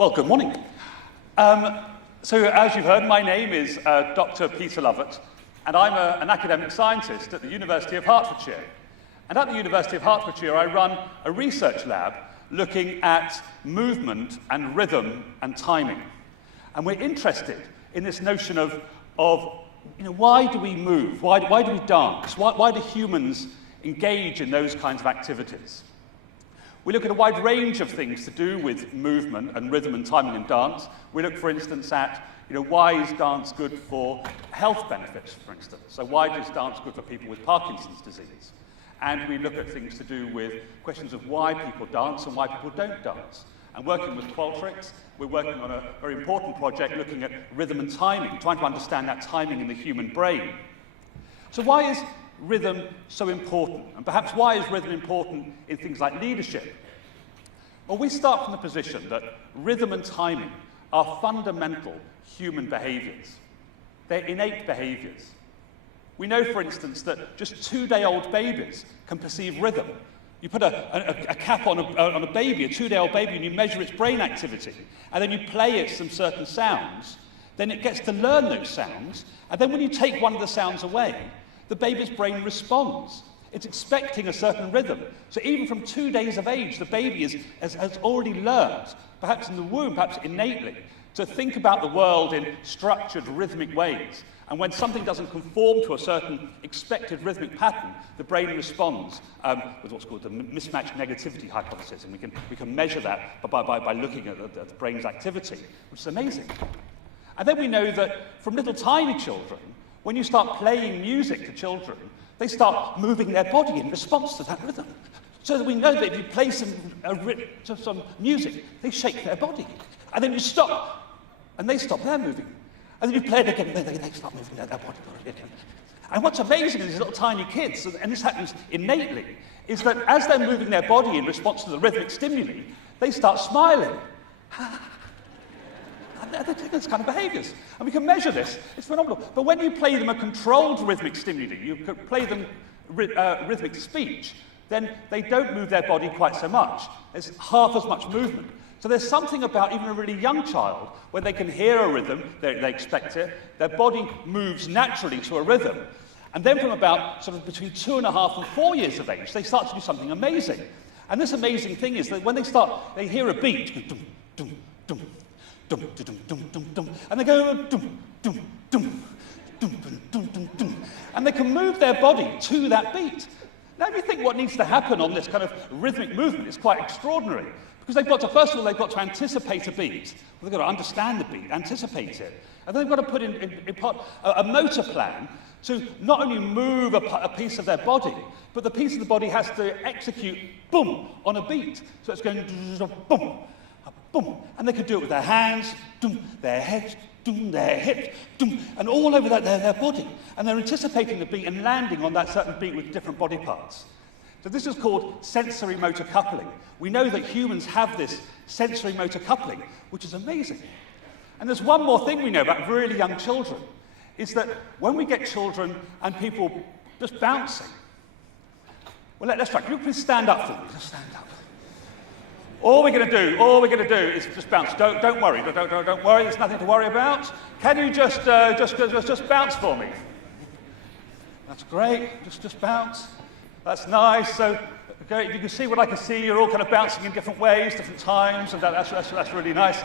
Well, good morning. So as you've heard, my name is Dr. Peter Lovatt, and I'm an academic scientist at the University of Hertfordshire. And at the University of Hertfordshire, I run a research lab looking at movement and rhythm and timing. And we're interested in this notion of why do we move? Why do we dance? Why do humans engage in those kinds of activities? We look at a wide range of things to do with movement and rhythm and timing and dance. We look, for instance, at why is dance good for health benefits, for instance? So why is dance good for people with Parkinson's disease? And we look at things to do with questions of why people dance and why people don't dance. And working with Qualtrics, we're working on a very important project looking at rhythm and timing, trying to understand that timing in the human brain. So why is rhythm so important? And perhaps why is rhythm important in things like leadership? Well, we start from the position that rhythm and timing are fundamental human behaviors. They're innate behaviors. We know, for instance, that just 2-day-old babies can perceive rhythm. You put a cap on a baby, a 2-day-old baby, and you measure its brain activity, and then you play it some certain sounds, then it gets to learn those sounds, and then when you take one of the sounds away, the baby's brain responds. It's expecting a certain rhythm. So even from 2 days of age, the baby has already learned, perhaps in the womb, perhaps innately, to think about the world in structured, rhythmic ways. And when something doesn't conform to a certain expected rhythmic pattern, the brain responds with what's called the mismatch negativity hypothesis. And we can measure that by looking at the brain's activity, which is amazing. And then we know that from little tiny children, when you start playing music to children, they start moving their body in response to that rhythm. So that we know that if you play some music, they shake their body. And then you stop, and they stop their moving. And then you play it again, and they start moving their body again. And what's amazing is these little tiny kids, and this happens innately, is that as they're moving their body in response to the rhythmic stimuli, they start smiling. And they're taking this kind of behaviours. And we can measure this. It's phenomenal. But when you play them a controlled rhythmic stimuli, you could play them rhythmic speech, then they don't move their body quite so much. There's half as much movement. So there's something about even a really young child, when they can hear a rhythm, they expect it, their body moves naturally to a rhythm. And then from about sort of between 2.5 and 4 years of age, they start to do something amazing. And this amazing thing is that when they hear a beat, dum, dum, dum, dum, dum, dum, dum, dum, and they go dum, dum, dum, dum, dum, dum, dum, dum, and they can move their body to that beat. Now, if you think what needs to happen on this kind of rhythmic movement is quite extraordinary, because they've got to, first of all, they've got to anticipate a beat. Well, they've got to understand the beat, anticipate it, and then they've got to put in a motor plan to not only move a piece of their body, but the piece of the body has to execute boom on a beat. So it's going boom, boom, and they can do it with their hands, boom, their heads, boom, their hips, boom, and all over their body. And they're anticipating the beat and landing on that certain beat with different body parts. So this is called sensory motor coupling. We know that humans have this sensory motor coupling, which is amazing. And there's one more thing we know about really young children, is that when we get children and people just bouncing, well, let's try. Can you please stand up for me? Just stand up. All we're going to do is just bounce. Don't worry. Don't worry. There's nothing to worry about. Can you just bounce for me? That's great. Just bounce. That's nice. So, okay, you can see what I can see. You're all kind of bouncing in different ways, different times, and that's really nice.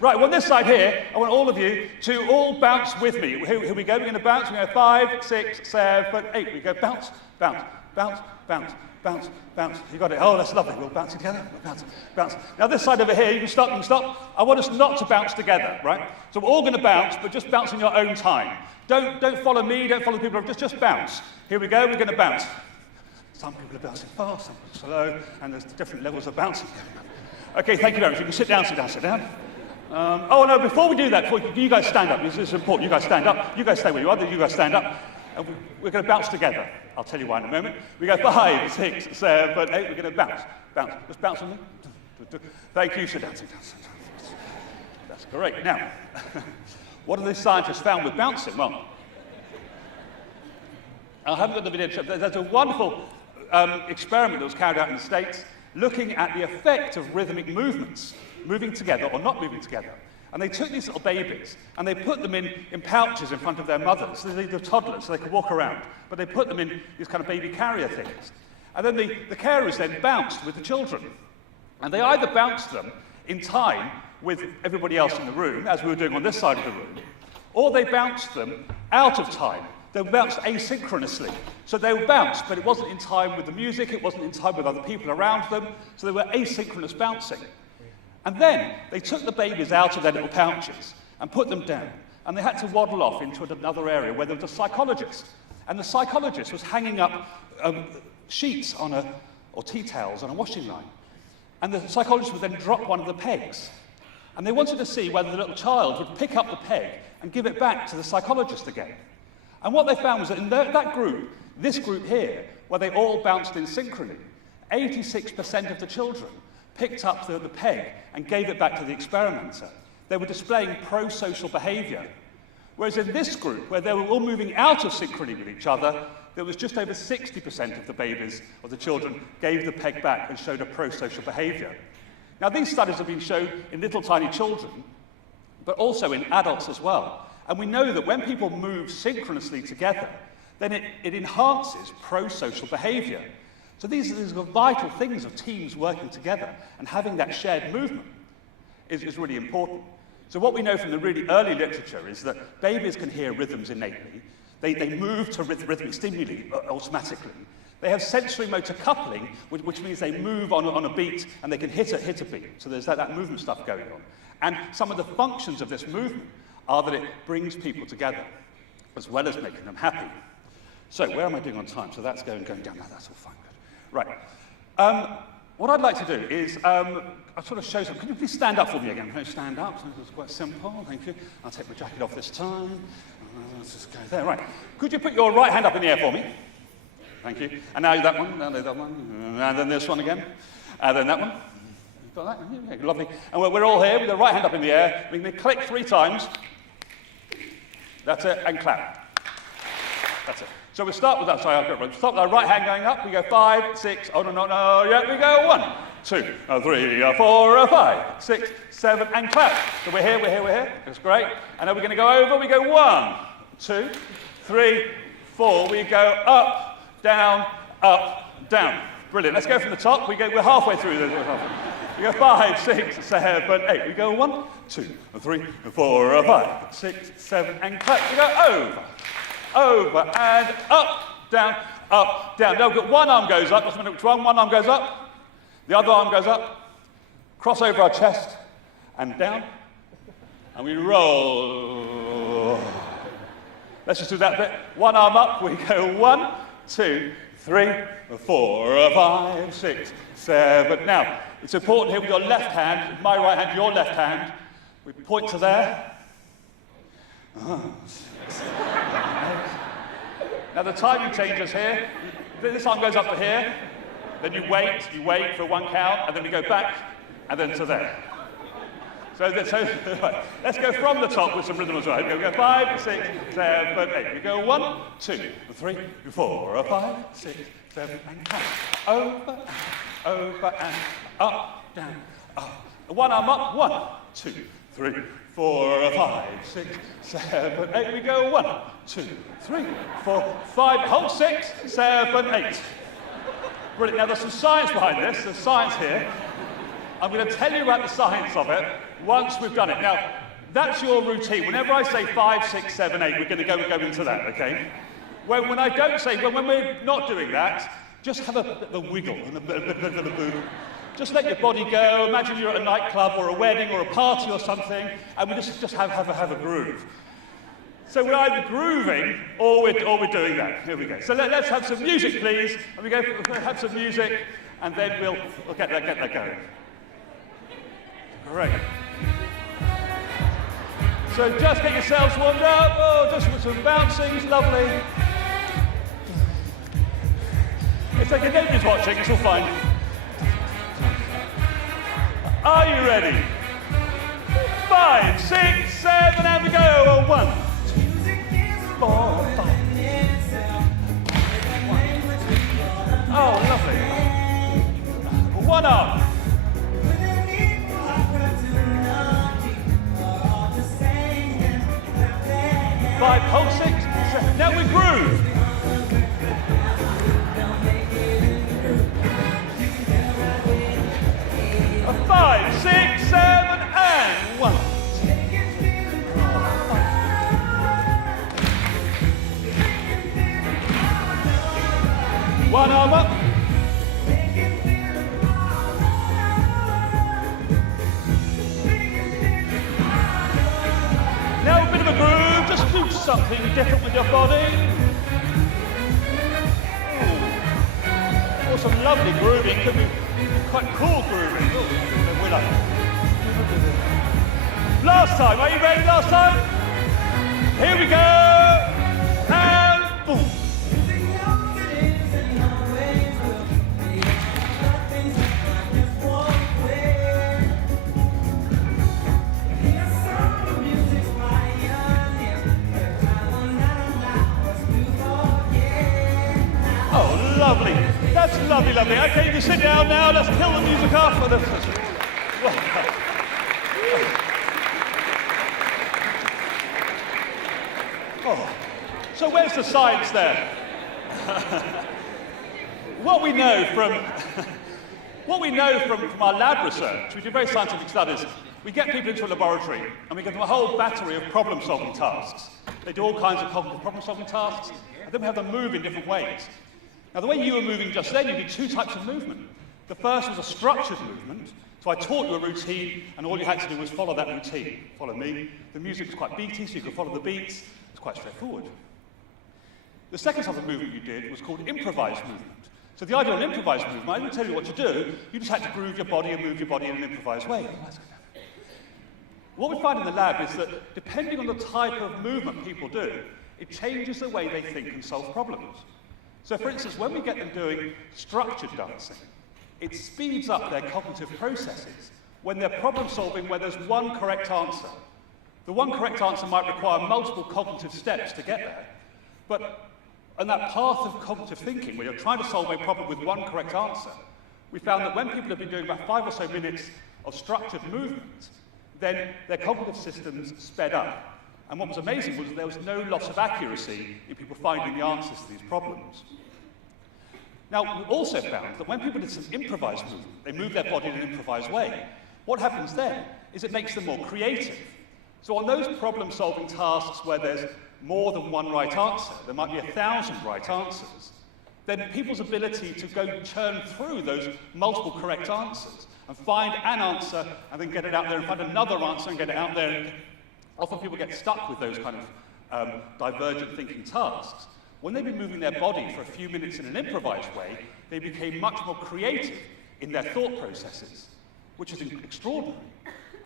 Right, well, on this side here, I want all of you to all bounce with me. Here we go. We're going to bounce. We're going to go 5, 6, 7, 8. We go bounce, bounce, bounce, bounce, bounce, bounce. You got it. Oh, that's lovely. We'll bounce together. We'll bounce, bounce. Now, this side over here, you can stop. I want us not to bounce together, right? So we're all going to bounce, but just bounce in your own time. Don't follow me. Don't follow the people. Just bounce. Here we go. We're going to bounce. Some people are bouncing fast, some people slow, and there's different levels of bouncing going on. Okay, thank you very much. You can sit down, sit down, sit down. Oh, no, before we do that, you guys stand up. This is important. You guys stand up. You guys stay where you are. You guys stand up. And we're going to bounce together. I'll tell you why in a moment. We go 5, 6, 7, 8. We're going to bounce. Bounce. Just bounce on me. Thank you. Sit down, sit down, sit down. That's great. Now, what have the scientists found with bouncing? Well, I haven't got the video. There's a wonderful experiment that was carried out in the States looking at the effect of rhythmic movements, moving together or not moving together. And they took these little babies and they put them in pouches in front of their mothers. So they're toddlers, so they could walk around. But they put them in these kind of baby carrier things. And then the carers then bounced with the children. And they either bounced them in time with everybody else in the room, as we were doing on this side of the room, or they bounced them out of time. They were bounced asynchronously. So they were bounced, but it wasn't in time with the music, it wasn't in time with other people around them, so they were asynchronous bouncing. And then they took the babies out of their little pouches and put them down, and they had to waddle off into another area where there was a psychologist. And the psychologist was hanging up sheets or tea towels on a washing line. And the psychologist would then drop one of the pegs. And they wanted to see whether the little child would pick up the peg and give it back to the psychologist again. And what they found was that in that group, this group here, where they all bounced in synchrony, 86% of the children picked up the peg and gave it back to the experimenter. They were displaying pro-social behaviour. Whereas in this group, where they were all moving out of synchrony with each other, there was just over 60% of the babies, or the children, gave the peg back and showed a pro-social behaviour. Now, these studies have been shown in little tiny children, but also in adults as well. And we know that when people move synchronously together, then it enhances pro-social behaviour. So these are the vital things of teams working together, and having that shared movement is really important. So what we know from the really early literature is that babies can hear rhythms innately. They move to rhythmic stimuli automatically. They have sensory motor coupling, which means they move on a beat and they can hit a beat. So there's that movement stuff going on. And some of the functions of this movement are that it brings people together, as well as making them happy. So where am I doing on time? So that's going down. No, that's all fine. Good. Right. What I'd like to do is I'll sort of show some. Can you please stand up for me again? Can you stand up? It's quite simple. Thank you. I'll take my jacket off this time. Let's just go there. Right. Could you put your right hand up in the air for me? Thank you. And now that one, and that one, and then this one again, and then that one. You've got that? Yeah, lovely. And we're all here with the right hand up in the air. We can click 3 times. That's it, and clap. That's it. So we'll start with that. Sorry, I've got to start with our right hand going up. We go 5, 6. Oh, no. Yeah, we go 1, 2, 3, 4, 5, 6, 7, and clap. So we're here. That's great. And then we're going to go over. We go 1, 2, 3, 4. We go up, down, Brilliant. Let's go from the top. We're halfway through this. We go 5, 6, 7, 8. We go 1, 2, 3, 4, 5, 6, 7, and clap. We go over, and up, down. Now we've got one arm goes up. Doesn't matter which one. One arm goes up. The other arm goes up. Cross over our chest and down. And we roll. Let's just do that bit. One arm up. We go 1, 2, 3, 4, 5, 6, 7. Now, it's important here with your left hand, my right hand, your left hand. We point to there. Now the timing changes here. This arm goes up to here, then you wait for 1 count, and then we go back, and then to there. So let's go from the top with some rhythm as well. We go 5, 6, 7, 8. We go 1, 2, 3, 4, 5, 6, 7, and count. Over and up, down, up. One arm up. 1, 2, 3, 4, 5, 6, 7, 8. We go 1, 2, 3, 4, 5. Hold 6, 7, 8. Brilliant. Now there's some science behind this. There's science here. I'm going to tell you about the science of it once we've done it. Now, that's your routine. Whenever I say 5, 6, 7, 8, we're going to go into that, okay? When I don't say, when we're not doing that, just have a bit of a wiggle and a bit of a boom. Just let your body go. Imagine you're at a nightclub or a wedding or a party or something, and we just have a groove. So we're either grooving or we're doing that. Here we go. So let's have some music, please. And we go have some music, and then we'll get that going. Great. So just get yourselves warmed up. Oh, just with some bouncing. It's lovely. It's like nobody's watching. It's all fine. Are you ready? 5, 6, 7, and we go. 1, 2, 4, 5. Oh, lovely. 1 arm. One arm up. Now a bit of a groove, just do something different with your body. Or some lovely grooving, could be quite cool grooving. Last time, are you ready last time? Here we go, and boom. Oh, lovely. That's lovely, lovely. Okay, you can sit down now. Let's kill the music off. Oh, so where's the science there? What we know from our lab research, we do very scientific studies, we get people into a laboratory and we give them a whole battery of problem-solving tasks. They do all kinds of cognitive problem-solving tasks, and then we have them move in different ways. Now, the way you were moving just then, you did two types of movement. The first was a structured movement. So I taught you a routine, and all you had to do was follow that routine. Follow me. The music was quite beaty, so you could follow the beats. It's quite straightforward. The second type of movement you did was called improvised movement. So the idea of an improvised movement, I didn't tell you what to do. You just had to groove your body and move your body in an improvised way. What we find in the lab is that depending on the type of movement people do, it changes the way they think and solve problems. So for instance, when we get them doing structured dancing, it speeds up their cognitive processes when they're problem solving where there's one correct answer. The one correct answer might require multiple cognitive steps to get there, but on that path of cognitive thinking, where you're trying to solve a problem with one correct answer, we found that when people have been doing about 5 or so minutes of structured movement, then their cognitive systems sped up. And what was amazing was that there was no loss of accuracy in people finding the answers to these problems. Now, we also found that when people did some improvised movement, they moved their body in an improvised way, what happens then is it makes them more creative. So on those problem-solving tasks where there's more than one right answer, there might be 1,000 right answers, then people's ability to go churn through those multiple correct answers and find an answer and then get it out there and find another answer and get it out there. And often people get stuck with those kind of divergent thinking tasks. When they've been moving their body for a few minutes in an improvised way, they became much more creative in their thought processes, which is extraordinary.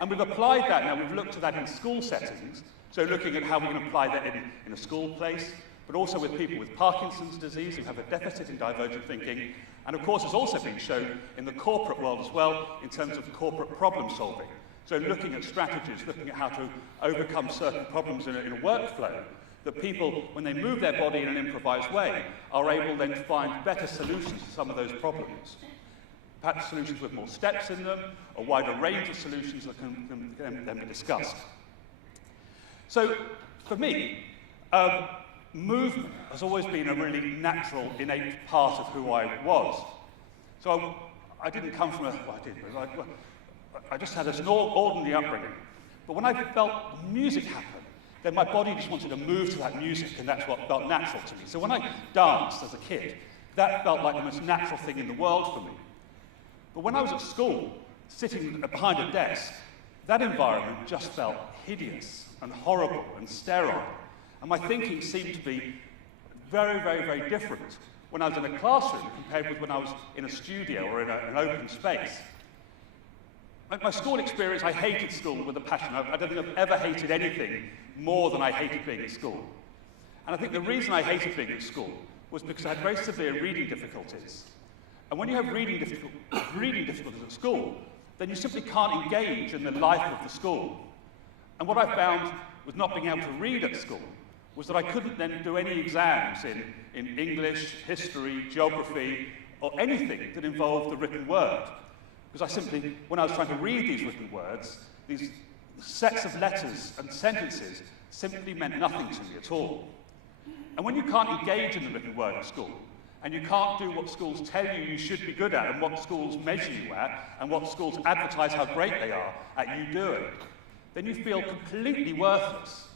And we've applied that now, we've looked at that in school settings, so looking at how we can apply that in a school place, but also with people with Parkinson's disease who have a deficit in divergent thinking, and of course it's also been shown in the corporate world as well, in terms of corporate problem solving. So looking at strategies, looking at how to overcome certain problems in a workflow, that people, when they move their body in an improvised way, are able then to find better solutions to some of those problems. Perhaps solutions with more steps in them, a wider range of solutions that can then be discussed. So, for me, movement has always been a really natural, innate part of who I was. So I didn't come from I just had an ordinary upbringing. But when I felt music happen, then my body just wanted to move to that music, and that's what felt natural to me. So when I danced as a kid, that felt like the most natural thing in the world for me. But when I was at school, sitting behind a desk, that environment just felt hideous and horrible and sterile. And my thinking seemed to be very, very, very different when I was in a classroom compared with when I was in a studio or in an open space. My school experience, I hated school with a passion. I don't think I've ever hated anything more than I hated being at school. And I think the reason I hated being at school was because I had very severe reading difficulties. And when you have reading difficulties at school, then you simply can't engage in the life of the school. And what I found with not being able to read at school was that I couldn't then do any exams in English, history, geography, or anything that involved the written word. Because I simply, when I was trying to read these written words, these sets of letters and sentences simply meant nothing to me at all. And when you can't engage in the written word at school, and you can't do what schools tell you you should be good at, and what schools measure you at, and what schools advertise how great they are at you doing, then you feel completely worthless.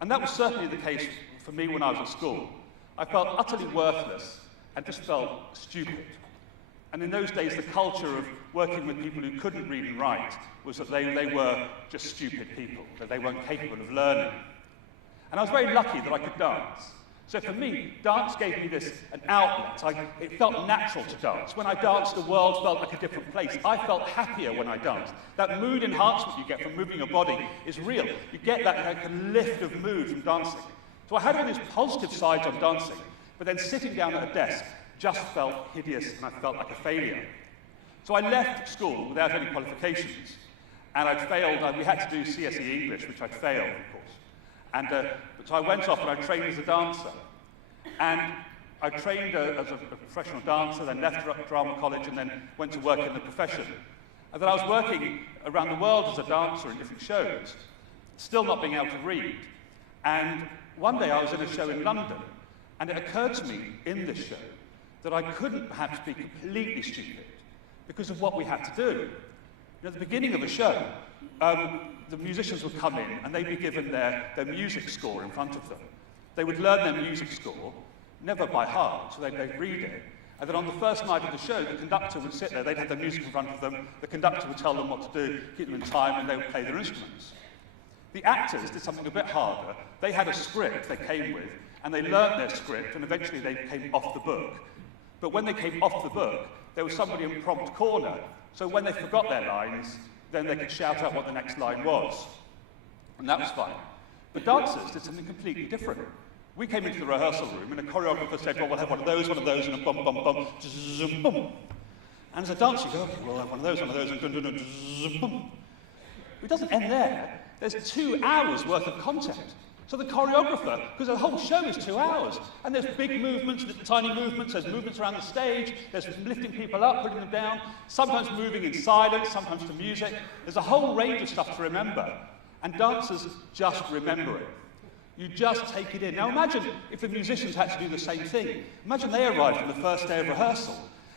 And that was certainly the case for me when I was at school. I felt utterly worthless and just felt stupid. And in those days, the culture of working with people who couldn't read and write was that they were just stupid people, that they weren't capable of learning. And I was very lucky that I could dance. So for me, dance gave me an outlet. It felt natural to dance. When I danced, the world felt like a different place. I felt happier when I danced. That mood enhancement you get from moving your body is real. You get that like a lift of mood from dancing. So I had all these positive sides on dancing, but then sitting down at a desk just felt hideous and I felt like a failure. So I left school without any qualifications, and I'd failed. We had to do CSE English, which I'd failed, of course. And so I went off and I trained as a dancer. And I trained as a professional dancer, then left drama college, and then went to work in the profession. And then I was working around the world as a dancer in different shows, still not being able to read. And one day I was in a show in London, and it occurred to me in this show that I couldn't perhaps be completely stupid because of what we had to do. You know, at the beginning of a show, the musicians would come in and they'd be given their music score in front of them. They would learn their music score, never by heart, so they'd read it. And then on the first night of the show, the conductor would sit there, they'd have their music in front of them, the conductor would tell them what to do, keep them in time, and they would play their instruments. The actors did something a bit harder. They had a script they came with, and they learnt their script, and eventually they came off the book. But when they came off the book, there was somebody in prompt corner, so when they forgot their lines, then they could shout out what the next line was. And that was fine. But dancers did something completely different. We came into the rehearsal room, and a choreographer said, well, we'll have one of those, and a bum, bum, bum, zzz, boom. And as a dancer, you go, okay, we'll have one of those, and dun, dun, dun, zzz, boom. It doesn't end there. There's 2 hours worth of content. So the choreographer, because the whole show is 2 hours, and there's big movements, tiny movements, there's movements around the stage, there's lifting people up, putting them down, sometimes moving in silence, sometimes to music. There's a whole range of stuff to remember, and dancers just remember it. You just take it in. Now imagine if the musicians had to do the same thing. Imagine they arrived on the first day of rehearsal,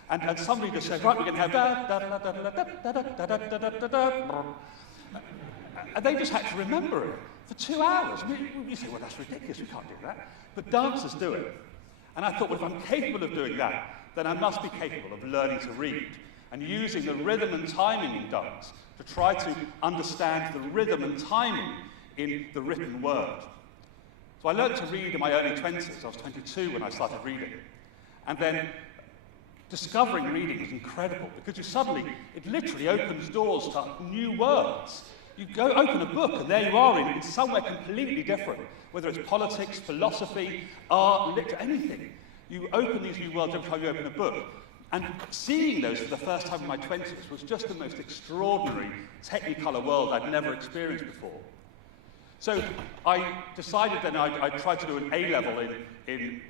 and somebody just said, right, we're going to have da da da da da da da da da da da. And they just had to remember it for 2 hours. I mean, you say, well, that's ridiculous, we can't do that. But dancers do it. And I thought, well, if I'm capable of doing that, then I must be capable of learning to read and using the rhythm and timing in dance to try to understand the rhythm and timing in the written word. So I learned to read in my early 20s. I was 22 when I started reading. And then discovering reading was incredible because it literally opens doors to new words. You go open a book and there you are in somewhere completely different, whether it's politics, philosophy, art, literature, anything. You open these new worlds every time you open a book. And seeing those for the first time in my 20s was just the most extraordinary technicolor world I'd never experienced before. So I decided then I'd try to do an A-level in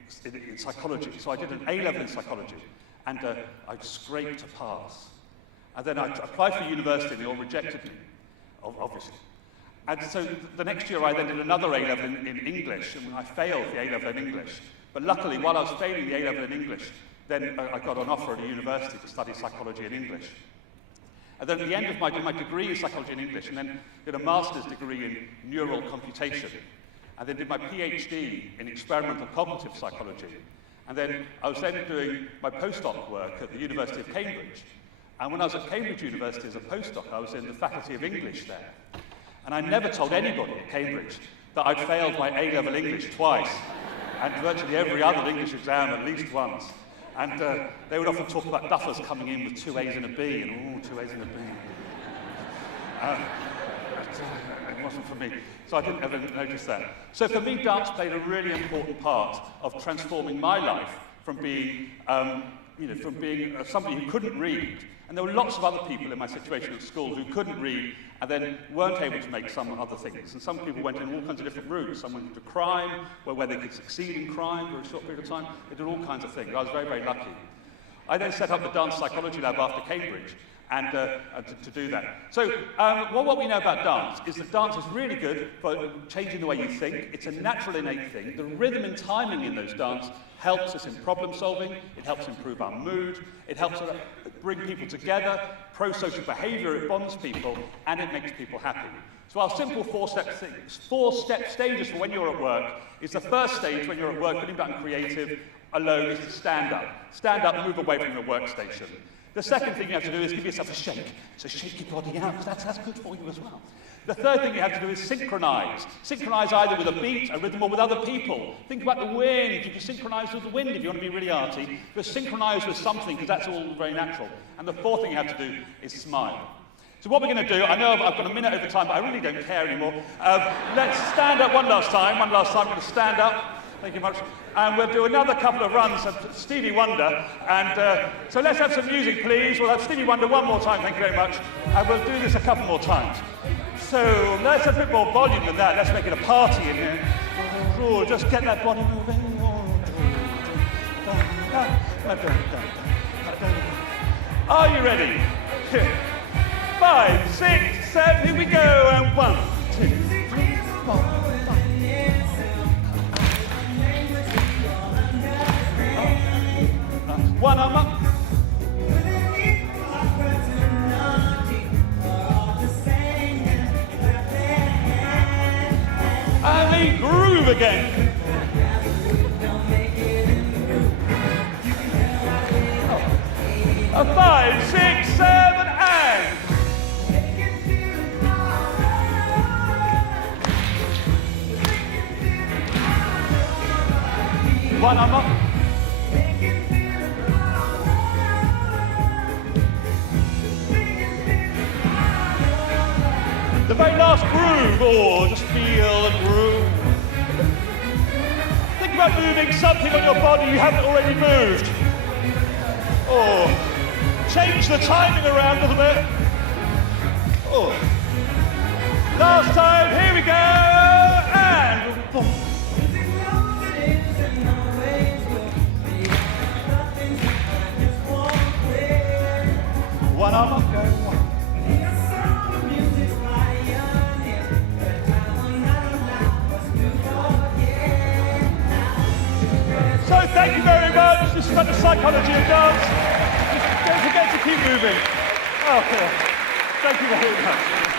psychology. So I did an A-level in psychology, and I scraped to pass. And then I applied for university, and they all rejected me. Obviously. And so the next year I then did another A-level in English, and I failed the A-level in English. But luckily, while I was failing the A-level in English, then I got an offer at a university to study psychology in English. And then at the end of my degree in psychology and English, and then did a master's degree in neural computation, and then did my PhD in experimental cognitive psychology. And then I was then doing my postdoc work at the University of Cambridge. And when I was at Cambridge University as a postdoc, I was in the Faculty of English there. And I never told anybody at Cambridge that I'd failed my A-level English twice, and virtually every other English exam at least once. And they would often talk about duffers coming in with 2 A's and a B, and 2 A's and a B. It wasn't for me, so I didn't ever notice that. So for me, dance played a really important part of transforming my life from being, somebody who couldn't read. And there were lots of other people in my situation at school who couldn't read and then weren't able to make some other things. And some people went in all kinds of different routes. Some went into crime, where they could succeed in crime for a short period of time. They did all kinds of things. I was very, very lucky. I then set up the dance psychology lab after Cambridge and to do that. So what we know about dance is that dance is really good for changing the way you think. It's a natural innate thing. The rhythm and timing in those dance helps us in problem solving. It helps improve our mood. It helps bring people together. Pro-social behavior, it bonds people, and it makes people happy. So our simple four-step stages for when you're at work is the first stage when you're at work, putting down creative, alone is to stand up. Stand up, move away from the workstation. The second thing you have to do is give yourself a shake. So shake your body out, because that's good for you as well. The third thing you have to do is synchronize. Synchronize either with a beat, a rhythm, or with other people. Think about the wind. You can synchronize with the wind if you want to be really arty. Just synchronize with something, because that's all very natural. And the fourth thing you have to do is smile. So what we're going to do, I know I've got a minute over time, but I really don't care anymore. Let's stand up one last time. One last time, we're going to stand up. Thank you much. And we'll do another couple of runs of Stevie Wonder. And so let's have some music, please. We'll have Stevie Wonder one more time, thank you very much. And we'll do this a couple more times. So let's have a bit more volume than that. Let's make it a party in here. Oh, just get that body moving. Are you ready? 5, 6, 7, here we go. And 1, 2, 3, 4, 5. One arm up. And we groove again. A 5, 6, 7, and. One arm up. The very last groove, oh, just feel the groove. Think about moving something on your body you haven't already moved. Oh, change the timing around a little bit. Oh. Last time, here we go, and boom. One arm up, go, one. So thank you very much. This has been the Psychology of Dance. Don't forget to keep moving. Okay. Thank you very much.